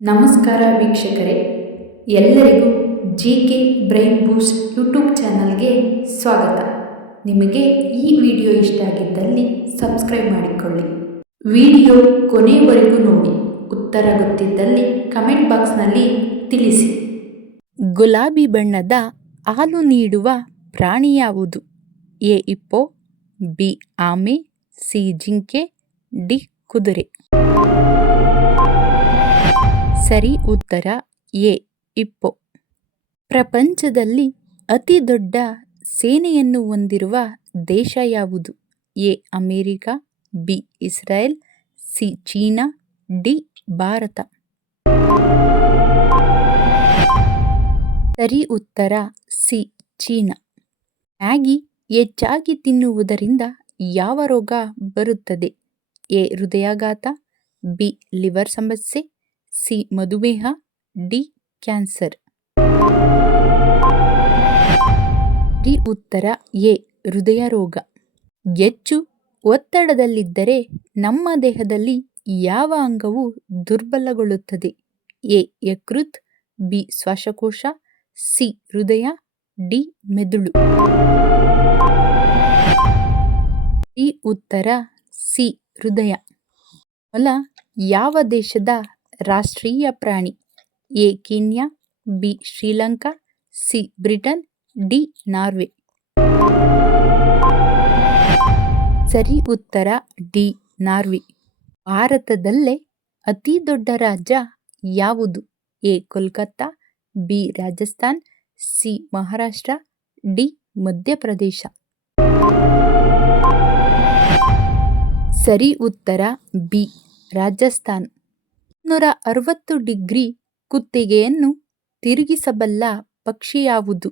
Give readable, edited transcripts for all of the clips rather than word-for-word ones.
ನಮಸ್ಕಾರ ವೀಕ್ಷಕರೇ, ಎಲ್ಲರಿಗೂ ಕೆ ಬ್ರೈನ್ ಬೂಸ್ಟ್ ಯೂಟ್ಯೂಬ್ ಚಾನಲ್ಗೆ ಸ್ವಾಗತ. ನಿಮಗೆ ಈ ವಿಡಿಯೋ ಇಷ್ಟ ಆಗಿದ್ದಲ್ಲಿ ಸಬ್ಸ್ಕ್ರೈಬ್ ಮಾಡಿಕೊಳ್ಳಿ. ವಿಡಿಯೋ ಕೊನೆಯವರೆಗೂ ನೋಡಿ. ಉತ್ತರ ಗೊತ್ತಿದ್ದಲ್ಲಿ ಕಮೆಂಟ್ ಬಾಕ್ಸ್ನಲ್ಲಿ ತಿಳಿಸಿ. ಗುಲಾಬಿ ಬಣ್ಣದ ಹಾಲು ನೀಡುವ ಪ್ರಾಣಿ ಯಾವುದು? ಎ ಹಿಪ್ಪೋ, ಬಿ ಆಮೆ, ಸಿ ಜಿಂಕೆ, ಡಿ ಕುದುರೆ. ಸರಿ ಉತ್ತರ ಎ ಹಿಪ್ಪೋ. ಪ್ರಪಂಚದಲ್ಲಿ ಅತಿ ದೊಡ್ಡ ಸೇನೆಯನ್ನು ಹೊಂದಿರುವ ದೇಶ ಯಾವುದು? A America, B Israel, C China, D Bharat. ಸರಿ ಉತ್ತರ ಸಿ ಚೀನಾ. ಮ್ಯಾಗಿ ಹೆಚ್ಚಾಗಿ ತಿನ್ನುವುದರಿಂದ ಯಾವ ರೋಗ ಬರುತ್ತದೆ? ಎ ಹೃದಯಾಘಾತ, ಬಿ ಲಿವರ್ ಸಮಸ್ಯೆ, ಸಿ ಮಧುಮೇಹ, ಡಿ ಕ್ಯಾನ್ಸರ್. ಡಿ ಉತ್ತರ ಎ ಹೃದಯ ರೋಗ. ಹೆಚ್ಚು ಒತ್ತಡದಲ್ಲಿದ್ದರೆ ನಮ್ಮ ದೇಹದಲ್ಲಿ ಯಾವ ಅಂಗವು ದುರ್ಬಲಗೊಳ್ಳುತ್ತದೆ? ಎ ಯಕೃತ್, ಬಿ ಶ್ವಾಸಕೋಶ, ಸಿ ಹೃದಯ, ಡಿ ಮೆದುಳು. ಡಿ ಉತ್ತರ ಸಿ ಹೃದಯ. ಮೊಲ ಯಾವ ದೇಶದ ರಾಷ್ಟ್ರೀಯ ಪ್ರಾಣಿ? A Kenya, B Sri Lanka, C Britain, D Norway. ಸರಿ ಉತ್ತರ ಡಿ ನಾರ್ವೆ. ಭಾರತದಲ್ಲೇ ಅತಿ ದೊಡ್ಡ ರಾಜ್ಯ ಯಾವುದು? A Kolkata, B Rajasthan, C Maharashtra, D Madhya Pradesh. ಸರಿ ಉತ್ತರ ಬಿ ರಾಜಸ್ಥಾನ್. 360 ಡಿಗ್ರಿ ಕುತ್ತಿಗೆಯನ್ನು ತಿರುಗಿಸಬಲ್ಲ ಪಕ್ಷಿ ಯಾವುದು?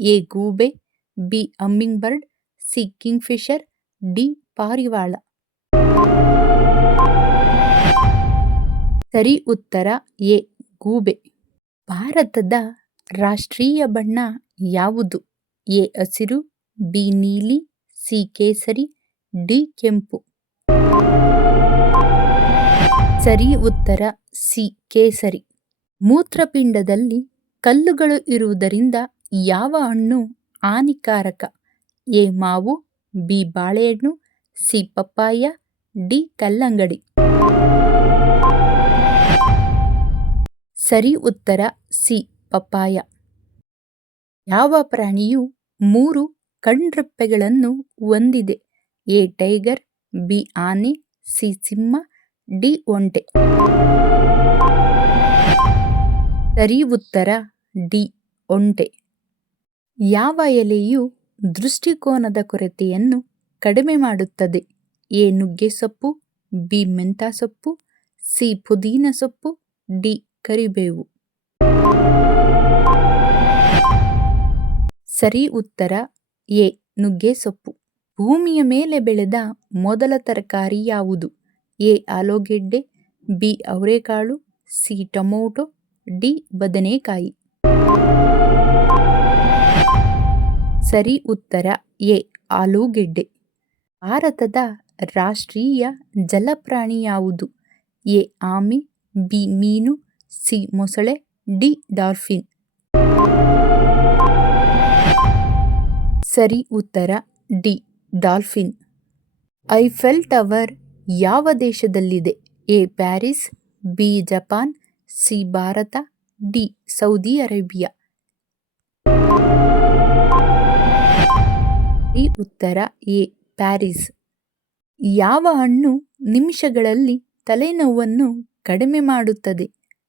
ಎ ಗೂಬೆ, B humming bird, C king Fisher, D ಪಾರಿವಾಳ. ಸರಿ ಉತ್ತರ ಎ ಗೂಬೆ. ಭಾರತದ ರಾಷ್ಟ್ರೀಯ ಬಣ್ಣ ಯಾವುದು? ಎ ಹಸಿರು, ಬಿ ನೀಲಿ, ಸಿ ಕೇಸರಿ, ಡಿ ಕೆಂಪು. ಸರಿ ಉತ್ತರ ಸಿ ಕೇಸರಿ. ಮೂತ್ರಪಿಂಡದಲ್ಲಿ ಕಲ್ಲುಗಳು ಇರುವುದರಿಂದ ಯಾವ ಹಣ್ಣು ಹಾನಿಕಾರಕ? ಎ ಮಾವು, ಬಿ ಬಾಳೆಹಣ್ಣು, ಸಿ ಪಪ್ಪಾಯ, ಡಿ ಕಲ್ಲಂಗಡಿ. ಸರಿ ಉತ್ತರ ಸಿ ಪಪ್ಪಾಯ. ಯಾವ ಪ್ರಾಣಿಯು 3 ಕಣ್ರೆಪ್ಪೆಗಳನ್ನು ಹೊಂದಿದೆ? ಎ ಟೈಗರ್, ಬಿ ಆನೆ, ಸಿ ಸಿಂಹ, ಡಿ ಒಂಟೆ. ಸರಿ ಉತ್ತರ ಡಿ ಒಂಟೆ. ಯಾವ ಎಲೆಯು ದೃಷ್ಟಿಕೋನದ ಕೊರತೆಯನ್ನು ಕಡಿಮೆ ಮಾಡುತ್ತದೆ? ಎ ನುಗ್ಗೆ ಸೊಪ್ಪು, ಬಿ ಮೆಂತ್ಯ ಸೊಪ್ಪು, ಸಿ ಪುದೀನ ಸೊಪ್ಪು, ಡಿ ಕರಿಬೇವು. ಸರಿ ಉತ್ತರ ಎ ನುಗ್ಗೆ ಸೊಪ್ಪು. ಭೂಮಿಯ ಮೇಲೆ ಬೆಳೆದ ಮೊದಲ ತರಕಾರಿ ಯಾವುದು? ಎ ಆಲೂಗೆಡ್ಡೆ, ಬಿ ಅವರೆಕಾಳು, ಸಿ ಟೊಮೊಟೊ, ಡಿ ಬದನೆಕಾಯಿ. ಸರಿ ಉತ್ತರ ಎ ಆಲೂಗೆಡ್ಡೆ. ಭಾರತದ ರಾಷ್ಟ್ರೀಯ ಜಲಪ್ರಾಣಿ ಯಾವುದು? ಎ ಆಮೆ, ಬಿ ಮೀನು, ಸಿ ಮೊಸಳೆ, ಡಿ ಡಾಲ್ಫಿನ್. ಸರಿ ಉತ್ತರ ಡಿ ಡಾಲ್ಫಿನ್. ಐಫೆಲ್ ಟವರ್ ಯಾವ ದೇಶದಲ್ಲಿದೆ? A Paris, B Japan, C Bharat, D Saudi Arabia. ಈ ಉತ್ತರ ಎ ಪ್ಯಾರಿಸ್. ಯಾವ ಹಣ್ಣು ನಿಮಿಷಗಳಲ್ಲಿ ತಲೆನೋವನ್ನು ಕಡಿಮೆ ಮಾಡುತ್ತದೆ?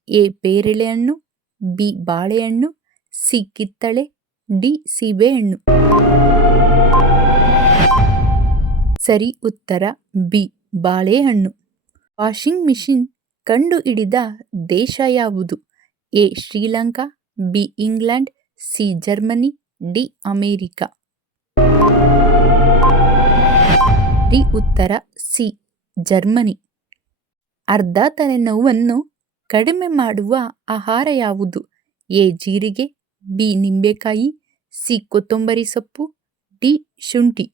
ಎ ಪೇರಳೆಹಣ್ಣು, ಬಿ ಬಾಳೆಹಣ್ಣು, ಸಿ ಕಿತ್ತಳೆ, ಡಿ ಸೀಬೆಹಣ್ಣು. ಸರಿ ಉತ್ತರ ಬಿ ಬಾಳೆಹಣ್ಣು. ವಾಷಿಂಗ್ ಮಿಷಿನ್ ಕಂಡು ಹಿಡಿದ ದೇಶ ಯಾವುದು? A Sri Lanka, B England, C Germany, D America. D ಉತ್ತರ ಸಿ ಜರ್ಮನಿ. ಅರ್ಧ ತಲೆನೋವನ್ನು ಕಡಿಮೆ ಮಾಡುವ ಆಹಾರ ಯಾವುದು? ಎ ಜೀರಿಗೆ, ಬಿ ನಿಂಬೆಕಾಯಿ, ಸಿ ಕೊತ್ತಂಬರಿ ಸೊಪ್ಪು, ಡಿ ಶುಂಠಿ.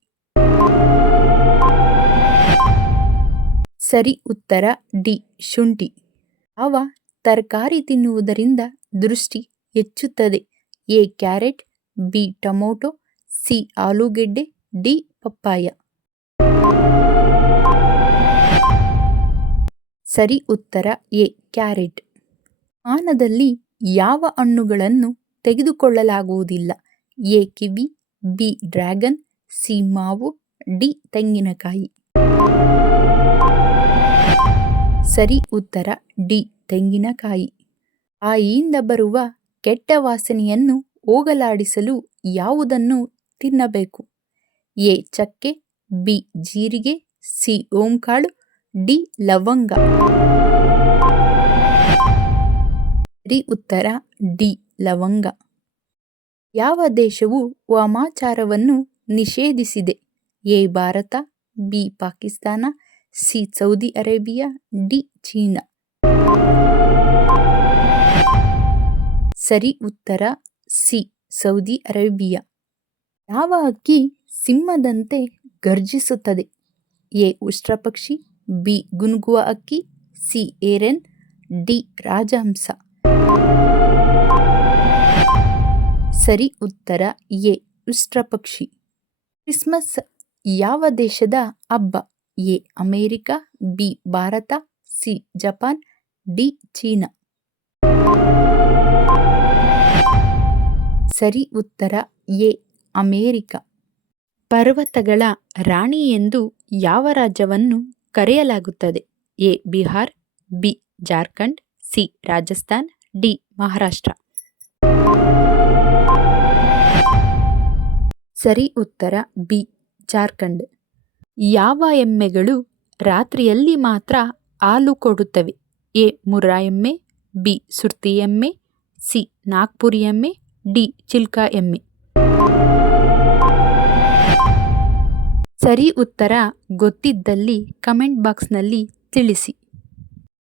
ಸರಿ ಉತ್ತರ ಡಿ ಶುಂಠಿ. ಯಾವ ತರಕಾರಿ ತಿನ್ನುವುದರಿಂದ ದೃಷ್ಟಿ ಹೆಚ್ಚುತ್ತದೆ. A carrot, B tomato, C ಆಲೂಗೆಡ್ಡೆ, ಡಿ ಪಪ್ಪಾಯ. ಸರಿ ಉತ್ತರ ಎ ಕ್ಯಾರೆಟ್. ಪಾನದಲ್ಲಿ ಯಾವ ಹಣ್ಣುಗಳನ್ನು ತೆಗೆದುಕೊಳ್ಳಲಾಗುವುದಿಲ್ಲ? A kiwi, B dragon, C ಮಾವು, ಡಿ ತೆಂಗಿನಕಾಯಿ. ಸರಿ ಉತ್ತರ ಡಿ ತೆಂಗಿನಕಾಯಿ. ಬಾಯಿಯಿಂದ ಬರುವ ಕೆಟ್ಟ ವಾಸನೆಯನ್ನು ಹೋಗಲಾಡಿಸಲು ಯಾವುದನ್ನು ತಿನ್ನಬೇಕು? ಎ ಚಕ್ಕೆ, ಬಿ ಜೀರಿಗೆ, ಸಿ ಓಂಕಾಳು, ಡಿ ಲವಂಗ. ಸರಿ ಉತ್ತರ ಡಿ ಲವಂಗ. ಯಾವ ದೇಶವು ವಾಮಾಚಾರವನ್ನು ನಿಷೇಧಿಸಿದೆ? A Bharat, B Pakistan, C Saudi Arabia, D China. ಸರಿ ಉತ್ತರ ಸಿ ಸೌದಿ ಅರೇಬಿಯಾ. ಯಾವ ಹಕ್ಕಿ ಸಿಂಹದಂತೆ ಗರ್ಜಿಸುತ್ತದೆ? ಎ ಉಷ್ಟ್ರಪಕ್ಷಿ, ಬಿ ಗುನುಗುವ ಹಕ್ಕಿ, ಸಿ ಏರೆನ್, ಡಿ ರಾಜಹಂಸ. ಸರಿ ಉತ್ತರ ಎ ಉಷ್ಟ್ರಪಕ್ಷಿ. ಕ್ರಿಸ್ಮಸ್ ಯಾವ ದೇಶದ ಹಬ್ಬ? A America, B Bharat, C Japan, D China. ಸರಿ ಉತ್ತರ ಎ ಅಮೆರಿಕ. ಪರ್ವತಗಳ ರಾಣಿ ಎಂದು ಯಾವ ರಾಜ್ಯವನ್ನು ಕರೆಯಲಾಗುತ್ತದೆ? A Bihar, B Jharkhand, C Rajasthan, D Maharashtra. ಸರಿ ಉತ್ತರ ಬಿ ಜಾರ್ಖಂಡ್. ಯಾವ ಎಮ್ಮೆಗಳು ರಾತ್ರಿಯಲ್ಲಿ ಮಾತ್ರ ಹಾಲು ಕೊಡುತ್ತವೆ? ಎ ಮುರ್ರಾ ಎಮ್ಮೆ, ಬಿ ಸುರ್ತಿ ಎಮ್ಮೆ, ಸಿ ನಾಗ್ಪುರಿ ಎಮ್ಮೆ, ಡಿ ಚಿಲ್ಕಾ ಎಮ್ಮೆ. ಸರಿ ಉತ್ತರ ಗೊತ್ತಿದ್ದಲ್ಲಿ ಕಮೆಂಟ್ ಬಾಕ್ಸ್ನಲ್ಲಿ ತಿಳಿಸಿ.